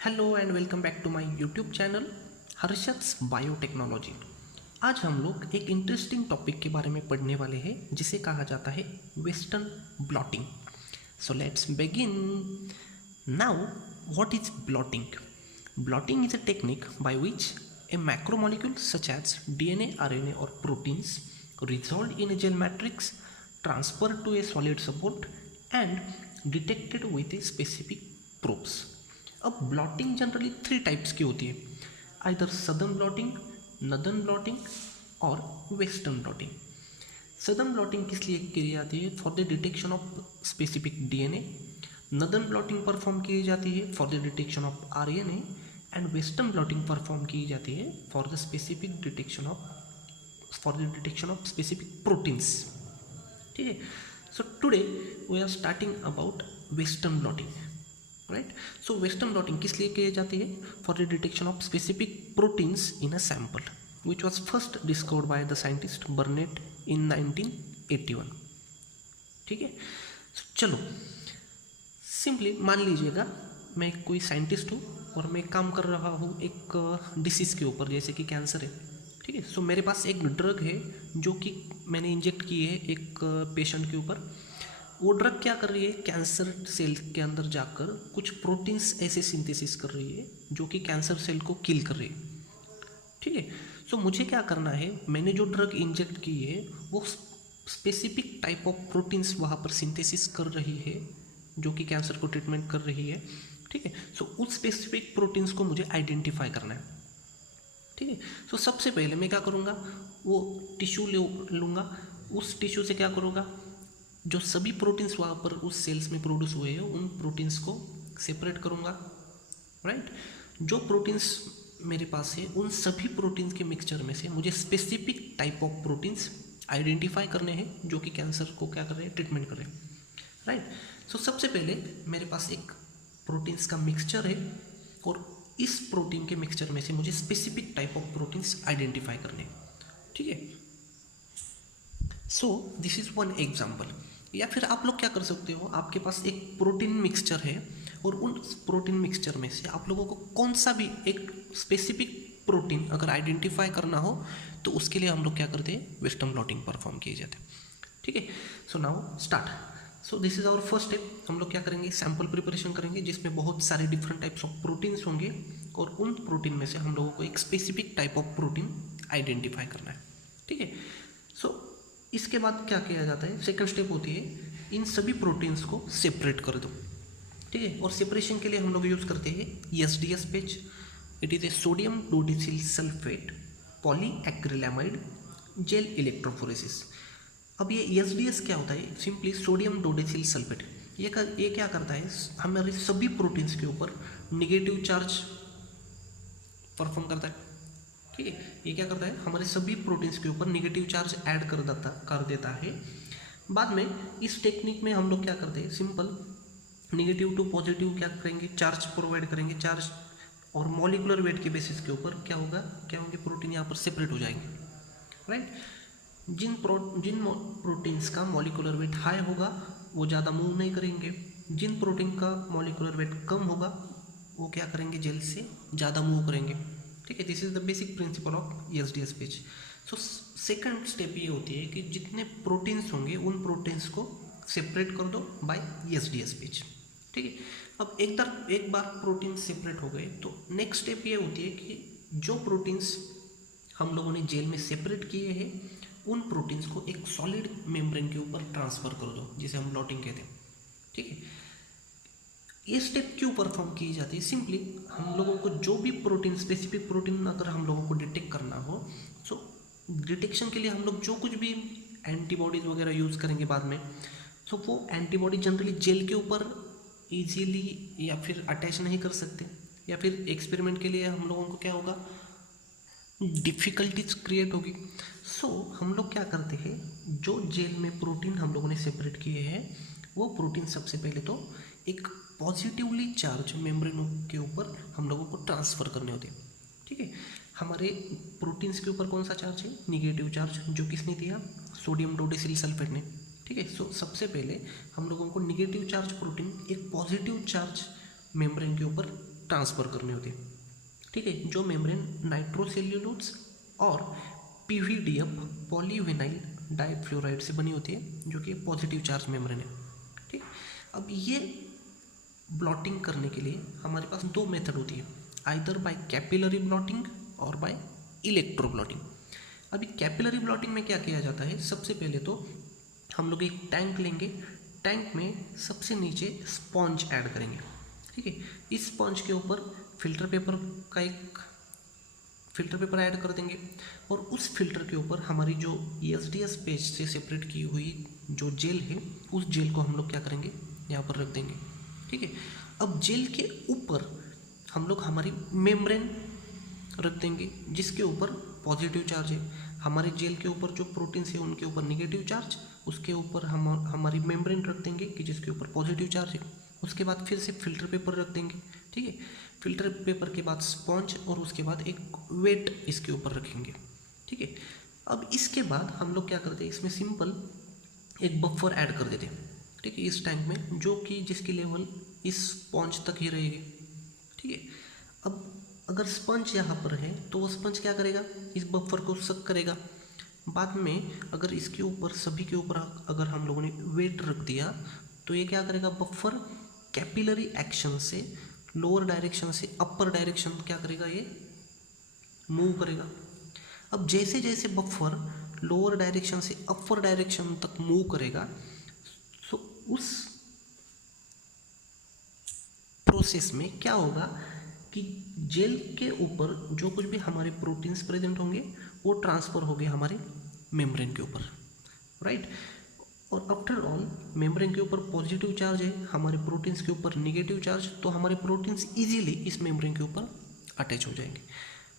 Hello and welcome back to my YouTube channel Harshad's biotechnology. आज हम लोग एक इंटरेस्टिंग टॉपिक के बारे में पढ़ने वाले हैं जिसे कहा जाता है western blotting. So let's begin. Now what is blotting? Blotting is a technique by which a macromolecule such as DNA, RNA or proteins resolved in a gel matrix transferred to a solid support and detected with a specific probes। अब blotting generally 3 types की होती है, either southern blotting, northern blotting और western blotting. Southern blotting किस लिए की जाती है? For the detection of specific DNA. Northern blotting perform की जाती है for the detection of RNA and western blotting perform की जाती है for the detection of specific proteins. ठीक है, so today we are starting about western blotting, right. So western blotting किस लिए की जाती है? For the detection of specific proteins in a sample which was first discovered by the scientist Burnette in 1981। ठीक है, चलो सिंपली मान लीजिएगा मैं कोई साइंटिस्ट हूँ और मैं काम कर रहा हूँ एक डिसीज़ के ऊपर, जैसे कि कैंसर है। ठीक है, सो मेरे पास एक ड्रग है जो कि मैंने इंजेक्ट की है एक पेशेंट के ऊपर। वो ड्रग क्या कर रही है? कैंसर सेल के अंदर जाकर कुछ प्रोटीन्स ऐसे सिंथेसिस कर रही है जो कि कैंसर सेल को किल कर रही है। ठीक है, सो मुझे क्या करना है? मैंने जो ड्रग इंजेक्ट की है वो स्पेसिफिक टाइप ऑफ प्रोटीन्स वहाँ पर सिंथेसिस कर रही है जो कि कैंसर को ट्रीटमेंट कर रही है। ठीक है, सो उस स्पेसिफिक प्रोटीन्स को मुझे आइडेंटिफाई करना है। ठीक है, सो सबसे पहले मैं क्या करूँगा? वो टिश्यू लूँगा। उस टिश्यू से क्या करूँगा? जो सभी प्रोटीन्स वहाँ पर उस सेल्स में प्रोड्यूस हुए हैं उन प्रोटीन्स को सेपरेट करूँगा, राइट। जो प्रोटीन्स मेरे पास है उन सभी प्रोटीन्स के मिक्सचर में से मुझे specific type of proteins identify करने हैं जो कि कैंसर को क्या कर रहे हैं? ट्रीटमेंट कर रहे हैं, राइट। सो सबसे पहले मेरे पास एक प्रोटीन्स का मिक्सचर है और इस प्रोटीन के मिक्सचर में से मुझे specific type of proteins identify करने हैं। ठीक है, so this is one example. या फिर आप लोग क्या कर सकते हो? आपके पास एक प्रोटीन मिक्सचर है और उन प्रोटीन मिक्सचर में से आप लोगों को कौन सा भी एक स्पेसिफिक प्रोटीन अगर आइडेंटिफाई करना हो तो उसके लिए हम लोग क्या करते हैं? वेस्टर्न ब्लॉटिंग परफॉर्म किए जाते हैं। ठीक है, so now start. So this is our first step. हम लोग क्या करेंगे? सैंपल प्रिपरेशन करेंगे जिसमें बहुत सारे डिफरेंट टाइप्स ऑफ प्रोटीन्स होंगे और उन प्रोटीन में से हम लोगों को एक specific type of protein identify करना है। ठीक है, सो इसके बाद क्या किया जाता है? सेकंड स्टेप होती है इन सभी प्रोटीन्स को सेपरेट कर दो। ठीक है, और सेपरेशन के लिए हम लोग यूज़ करते हैं SDS PAGE. It is a sodium dodecyl sulphate polyacrylamide gel electrophoresis. अब ये एसडीएस क्या होता है? Simply sodium dodecyl sulphate. ये क्या करता है? हमारे सभी प्रोटीन्स के ऊपर निगेटिव चार्ज परफॉर्म करता है। ठीक है, ये क्या करता है? हमारे सभी प्रोटीन्स के ऊपर निगेटिव चार्ज ऐड कर देता है। बाद में इस टेक्निक में हम लोग क्या करते हैं? सिंपल निगेटिव टू पॉजिटिव क्या करेंगे? चार्ज प्रोवाइड करेंगे। चार्ज और मॉलिकुलर वेट के बेसिस के ऊपर क्या होंगे? प्रोटीन यहाँ पर सेपरेट हो जाएंगे, राइट। जिन प्रोटीन्स का मॉलिकुलर वेट हाई होगा वो ज़्यादा मूव नहीं करेंगे। जिन प्रोटीन का मॉलिकुलर वेट कम होगा वो क्या करेंगे? जेल से ज़्यादा मूव करेंगे। ठीक है, this is the basic principle of SDS page. So second step ये होती है कि जितने प्रोटीन्स होंगे उन प्रोटीन्स को सेपरेट कर दो बाय एसडीएस पेज। ठीक है, अब एक बार प्रोटीन सेपरेट हो गए तो नेक्स्ट स्टेप ये होती है कि जो प्रोटीन्स हम लोगों ने जेल में सेपरेट किए हैं उन प्रोटीन्स को एक सॉलिड मेम्ब्रेन के ऊपर ट्रांसफर कर दो, जिसे हम ब्लॉटिंग कहते हैं। ठीक है, ये स्टेप क्यों परफॉर्म की जाती है? सिंपली हम लोगों को जो भी प्रोटीन स्पेसिफिक प्रोटीन अगर हम लोगों को डिटेक्ट करना हो सो डिटेक्शन के लिए हम लोग जो कुछ भी एंटीबॉडीज वगैरह यूज़ करेंगे बाद में, तो वो एंटीबॉडी जनरली जेल के ऊपर ईजीली या फिर अटैच नहीं कर सकते, या फिर एक्सपेरिमेंट के लिए हम लोगों को क्या होगा? डिफ़िकल्टीज क्रिएट होगी। सो हम लोग क्या करते हैं? जो जेल में प्रोटीन हम लोगों ने सेपरेट किए हैं वो प्रोटीन सबसे पहले तो एक पॉजिटिवली चार्ज मेम्ब्रेन के ऊपर हम लोगों को ट्रांसफ़र करने होते हैं। ठीक है, हमारे प्रोटीन्स के ऊपर कौन सा चार्ज है? निगेटिव चार्ज, जो किसने दिया? सोडियम डोडिसिल सल्फेट ने। ठीक है, सो सबसे पहले हम लोगों को निगेटिव चार्ज प्रोटीन एक पॉजिटिव चार्ज मेम्ब्रेन के ऊपर ट्रांसफ़र करनी होती है, ठीक है, जो मेम्ब्रेन नाइट्रोसेल्यूलोज और पीवीडीएफ पॉलीविनाइल डाइफ्लोराइड से बनी होती है, जो कि पॉजिटिव चार्ज मेम्ब्रेन है, ठीक। अब ये ब्लॉटिंग करने के लिए हमारे पास दो मेथड होती है, आइदर बाय कैपिलरी ब्लॉटिंग और बाय इलेक्ट्रो ब्लॉटिंग। अभी कैपिलरी ब्लॉटिंग में क्या किया जाता है, सबसे पहले तो हम लोग एक टैंक लेंगे, टैंक में सबसे नीचे स्पॉन्ज ऐड करेंगे, ठीक है। इस स्पॉन्ज के ऊपर फिल्टर पेपर ऐड कर देंगे और उस फिल्टर के ऊपर हमारी जो एसडीएस पेज से सेपरेट की हुई जो जेल है, उस जेल को हम लोग क्या करेंगे, यहाँ पर रख देंगे, ठीक है। अब जेल के ऊपर हम लोग हमारी मेम्ब्रेन रख देंगे जिसके ऊपर पॉजिटिव चार्ज है, हमारे जेल के ऊपर जो प्रोटीन्स है उनके ऊपर नेगेटिव चार्ज, उसके ऊपर हम हमारी मेम्ब्रेन रख देंगे कि जिसके ऊपर पॉजिटिव चार्ज है। उसके बाद फिर से फिल्टर पेपर रख देंगे, ठीक है। फिल्टर पेपर के बाद स्पॉन्ज और उसके बाद एक वेट इसके ऊपर रखेंगे, ठीक है। अब इसके बाद हम लोग क्या करते हैं, इसमें सिंपल एक बफर ऐड कर देते हैं, ठीक है, इस टैंक में, जो कि जिसकी लेवल इस स्पॉन्ज तक ही रहेगी, ठीक है। अब अगर स्पंज यहाँ पर है तो वो स्पंज क्या करेगा, इस बफर को सक करेगा। बाद में अगर इसके ऊपर सभी के ऊपर अगर हम लोगों ने वेट रख दिया तो ये क्या करेगा, बफर कैपिलरी एक्शन से लोअर डायरेक्शन से अपर डायरेक्शन क्या करेगा, ये मूव करेगा। अब जैसे जैसे बफर लोअर डायरेक्शन से अपर डायरेक्शन तक मूव करेगा, सो उस प्रोसेस में क्या होगा कि जेल के ऊपर जो कुछ भी हमारे प्रोटीन्स प्रेजेंट होंगे वो ट्रांसफ़र हो गए हमारे मेम्ब्रेन के ऊपर, राइट। और आफ्टर ऑल मेम्ब्रेन के ऊपर पॉजिटिव चार्ज है, हमारे प्रोटीन्स के ऊपर नेगेटिव चार्ज, तो हमारे प्रोटीन्स इजीली इस मेम्ब्रेन के ऊपर अटैच हो जाएंगे।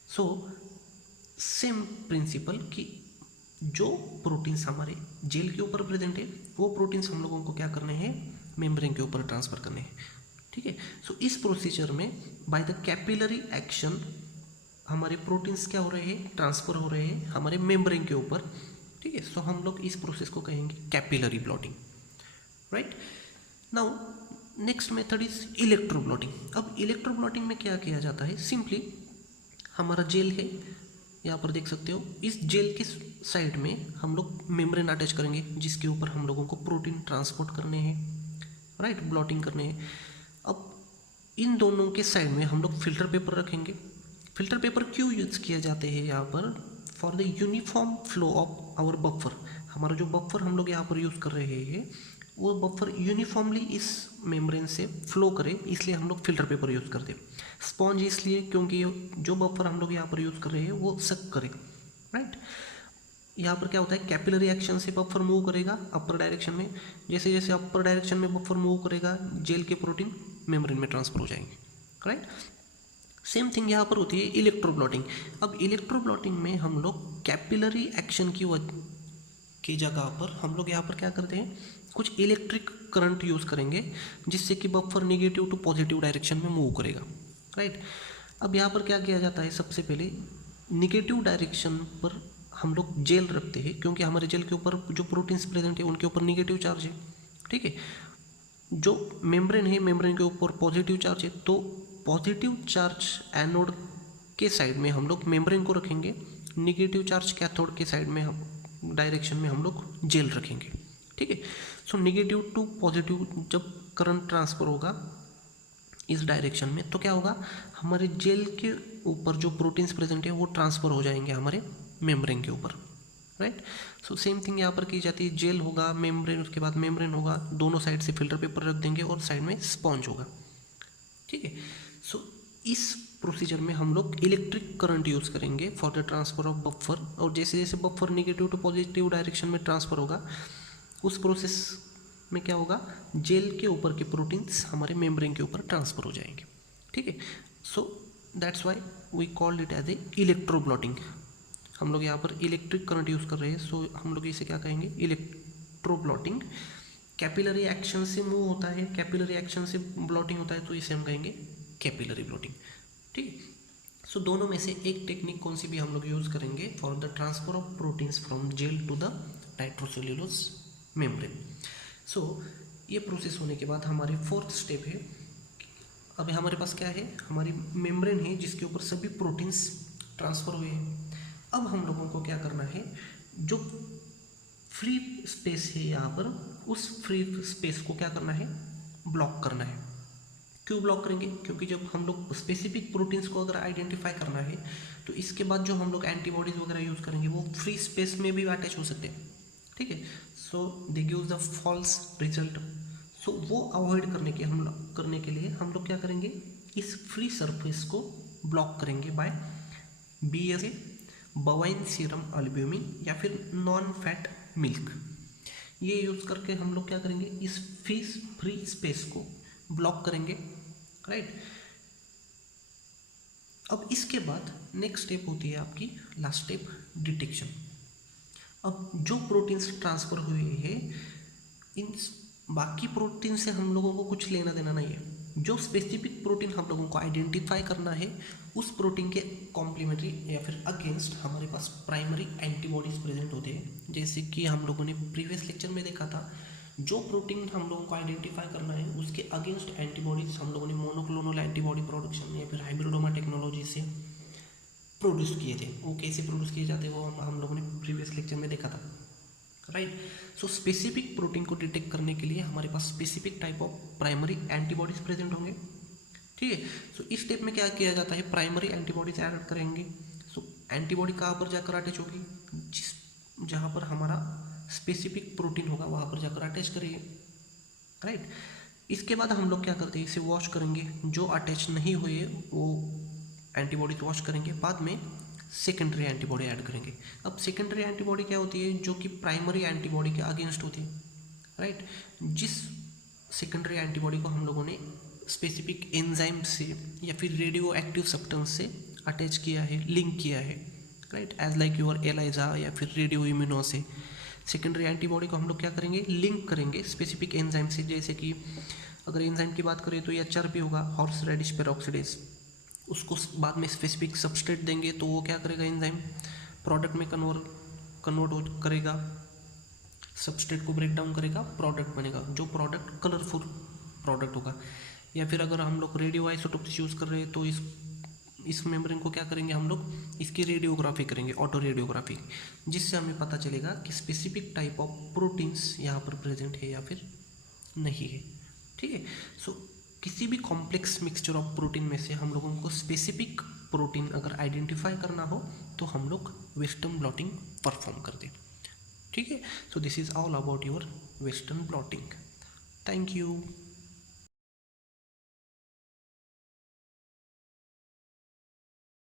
सो सेम प्रिंसिपल कि जो प्रोटीन्स हमारे जेल के ऊपर प्रेजेंट है वो प्रोटीन्स हम लोगों को क्या करने हैं, मेम्ब्रेन के ऊपर ट्रांसफ़र करने हैं, ठीक है। सो इस प्रोसीजर में बाय द कैपिलरी एक्शन हमारे प्रोटीन्स क्या हो रहे हैं, ट्रांसफ़र हो रहे हैं हमारे मेम्ब्रेन के ऊपर, ठीक है। सो हम लोग इस प्रोसेस को कहेंगे capillary blotting, right. Now next method is electro blotting. अब इलेक्ट्रो ब्लॉटिंग में क्या किया जाता है, सिंपली हमारा जेल है, यहाँ पर देख सकते हो, इस जेल के साइड में हम लोग मेम्ब्रेन अटैच करेंगे जिसके ऊपर हम लोगों को प्रोटीन ट्रांसपोर्ट करने हैं, राइट, ब्लॉटिंग करने हैं। अब इन दोनों के साइड में हम लोग फिल्टर पेपर रखेंगे। फिल्टर पेपर क्यों यूज़ किए जाते हैं यहाँ पर, for the uniform flow of our buffer. हमारा जो बफर हम लोग यहाँ पर यूज़ कर रहे हैं वो बफर यूनिफॉर्मली इस मेम्ब्रेन से फ्लो करे, इसलिए हम लोग फिल्टर पेपर यूज़ करते हैं। स्पॉन्ज इसलिए क्योंकि जो बफर हम लोग यहाँ पर यूज़ कर रहे हैं वो सक करे, राइट। यहाँ पर क्या होता है, कैपिलरी एक्शन से बफर मूव करेगा अपर डायरेक्शन में, जैसे जैसे अपर डायरेक्शन में बफर मूव करेगा जेल के प्रोटीन मेम्ब्रेन में ट्रांसफर हो जाएंगे, राइट। सेम थिंग यहाँ पर होती है इलेक्ट्रो ब्लॉटिंग। अब इलेक्ट्रो ब्लॉटिंग में हम लोग कैपिलरी एक्शन की जगह पर हम लोग यहाँ पर क्या करते हैं, कुछ इलेक्ट्रिक करंट यूज़ करेंगे जिससे कि buffer negative to positive direction में मूव करेगा, राइट। अब यहाँ पर क्या किया जाता है, सबसे पहले निगेटिव डायरेक्शन पर हम लोग जेल रखते हैं क्योंकि हमारे जेल के ऊपर जो प्रोटीन्स प्रेजेंट है उनके ऊपर नेगेटिव चार्ज है, ठीक है। जो मेम्ब्रेन है, मेम्ब्रेन के ऊपर पॉजिटिव चार्ज है, तो पॉजिटिव चार्ज एनोड के साइड में हम लोग मेम्ब्रेन को रखेंगे, नेगेटिव चार्ज कैथोड के साइड में हम डायरेक्शन में हम लोग जेल रखेंगे, ठीक है। सो नेगेटिव टू पॉजिटिव जब करंट ट्रांसफर होगा इस डायरेक्शन में तो क्या होगा, हमारे जेल के ऊपर जो प्रोटीन्स प्रेजेंट है वो ट्रांसफ़र हो जाएंगे हमारे मेम्ब्रेन के ऊपर, राइट। सो सेम थिंग यहाँ पर की जाती है, जेल होगा, मेम्ब्रेन, उसके बाद मेम्ब्रेन होगा, दोनों साइड से फिल्टर पेपर रख देंगे और साइड में स्पॉन्ज होगा, ठीक है। सो इस प्रोसीजर में हम लोग इलेक्ट्रिक करंट यूज़ करेंगे for the transfer of buffer, और जैसे जैसे buffer negative to positive direction में ट्रांसफ़र होगा उस प्रोसेस में क्या होगा, जेल के ऊपर के प्रोटीन्स हमारे मेम्ब्रेन के ऊपर ट्रांसफ़र हो जाएंगे, ठीक है। So that's why we called it as a electro blotting. हम लोग यहाँ पर इलेक्ट्रिक करंट यूज़ कर रहे हैं, सो हम लोग इसे क्या कहेंगे, इलेक्ट्रो ब्लॉटिंग। कैपिलरी एक्शन से मूव होता है, कैपिलरी एक्शन से ब्लॉटिंग होता है, तो इसे हम कहेंगे कैपिलरी ब्लॉटिंग, ठीक है। सो दोनों में से एक टेक्निक कौन सी भी हम लोग यूज़ करेंगे for the transfer of proteins from gel to the nitrocellulose membrane. So ये प्रोसेस होने के बाद हमारी फोर्थ स्टेप है, अभी हमारे पास क्या है, हमारी मेम्ब्रेन है जिसके ऊपर सभी प्रोटीन्स ट्रांसफ़र हुए हैं। अब हम लोगों को क्या करना है, जो फ्री स्पेस है यहाँ पर, उस फ्री स्पेस को क्या करना है, ब्लॉक करना है। क्यों ब्लॉक करेंगे, क्योंकि जब हम लोग स्पेसिफिक प्रोटीन्स को अगर आइडेंटिफाई करना है तो इसके बाद जो हम लोग एंटीबॉडीज़ वगैरह यूज़ करेंगे वो फ्री स्पेस में भी अटैच हो सकते हैं, ठीक है। So they give the false result. So वो अवॉइड करने के लिए हम लोग क्या करेंगे, इस फ्री सरफेस को ब्लॉक करेंगे बाय BSA, बवाइन सीरम एल्ब्यूमिन या फिर नॉन फैट मिल्क। ये यूज़ करके हम लोग क्या करेंगे, इस फ्री स्पेस को ब्लॉक करेंगे, राइट। अब इसके बाद नेक्स्ट स्टेप होती है आपकी लास्ट स्टेप, डिटेक्शन। अब जो प्रोटीन्स ट्रांसफ़र हुए हैं, इन बाकी प्रोटीन से हम लोगों को कुछ लेना देना नहीं है। जो स्पेसिफिक प्रोटीन हम लोगों को आइडेंटिफाई करना है, उस प्रोटीन के कॉम्प्लीमेंट्री या फिर अगेंस्ट हमारे पास प्राइमरी एंटीबॉडीज़ प्रेजेंट होते हैं। जैसे कि हम लोगों ने प्रीवियस लेक्चर में देखा था, जो प्रोटीन हम लोगों को आइडेंटिफाई करना है उसके अगेंस्ट एंटीबॉडीज हम लोगों ने मोनोक्लोनल एंटीबॉडी प्रोडक्शन या फिर हाइब्रिडोमा टेक्नोलॉजी से प्रोड्यूस किए थे। वो कैसे प्रोड्यूस किए जाते हैं वो हम लोगों ने प्रीवियस लेक्चर में देखा था, राइट। सो स्पेसिफिक प्रोटीन को डिटेक्ट करने के लिए हमारे पास specific type of primary antibodies present होंगे, ठीक है। सो इस स्टेप में क्या किया जाता है, प्राइमरी एंटीबॉडीज ऐड करेंगे। सो एंटीबॉडी कहाँ पर जाकर अटैच होगी, जहाँ पर हमारा स्पेसिफिक प्रोटीन होगा वहाँ पर जाकर अटैच करिए, राइट। इसके बाद हम लोग क्या करते हैं, इसे वॉश करेंगे। जो अटैच नहीं हुए वो एंटीबॉडीज वॉश करेंगे, बाद में सेकेंडरी एंटीबॉडी ऐड करेंगे। अब सेकेंडरी एंटीबॉडी क्या होती है, जो कि प्राइमरी एंटीबॉडी के अगेंस्ट होती है, राइट। जिस सेकेंडरी एंटीबॉडी को हम लोगों ने स्पेसिफिक एंजाइम से या फिर रेडियो एक्टिव सब्सटेंस से अटैच किया है, लिंक किया है, right, as like your ELISA या फिर रेडियो इम्यूनो से। सेकेंडरी एंटीबॉडी को हम लोग क्या करेंगे, लिंक करेंगे स्पेसिफिक एंजाइम से। जैसे कि अगर एंजाइम की बात करें तो ये HRP होगा, हॉर्स रेडिश पेरोक्सिडेज। उसको बाद में स्पेसिफिक सबस्ट्रेट देंगे तो वो क्या करेगा, एंजाइम प्रोडक्ट में कन्वर्ट करेगा, सबस्ट्रेट को ब्रेक डाउन करेगा, प्रोडक्ट बनेगा, जो प्रोडक्ट कलरफुल प्रोडक्ट होगा। या फिर अगर हम लोग रेडियो आइसोटोप्स यूज़ कर रहे हैं तो इस मेम्ब्रेन को क्या करेंगे हम लोग, इसकी रेडियोग्राफी करेंगे, ऑटो रेडियोग्राफी, जिससे हमें पता चलेगा कि स्पेसिफिक टाइप ऑफ प्रोटीन्स यहाँ पर प्रेजेंट है या फिर नहीं है, ठीक है। सो किसी भी कॉम्प्लेक्स मिक्सचर ऑफ प्रोटीन में से हम लोगों को स्पेसिफिक प्रोटीन अगर आइडेंटिफाई करना हो तो हम लोग वेस्टर्न ब्लॉटिंग परफॉर्म करते हैं, ठीक है। So this is all about your western blotting. Thank you.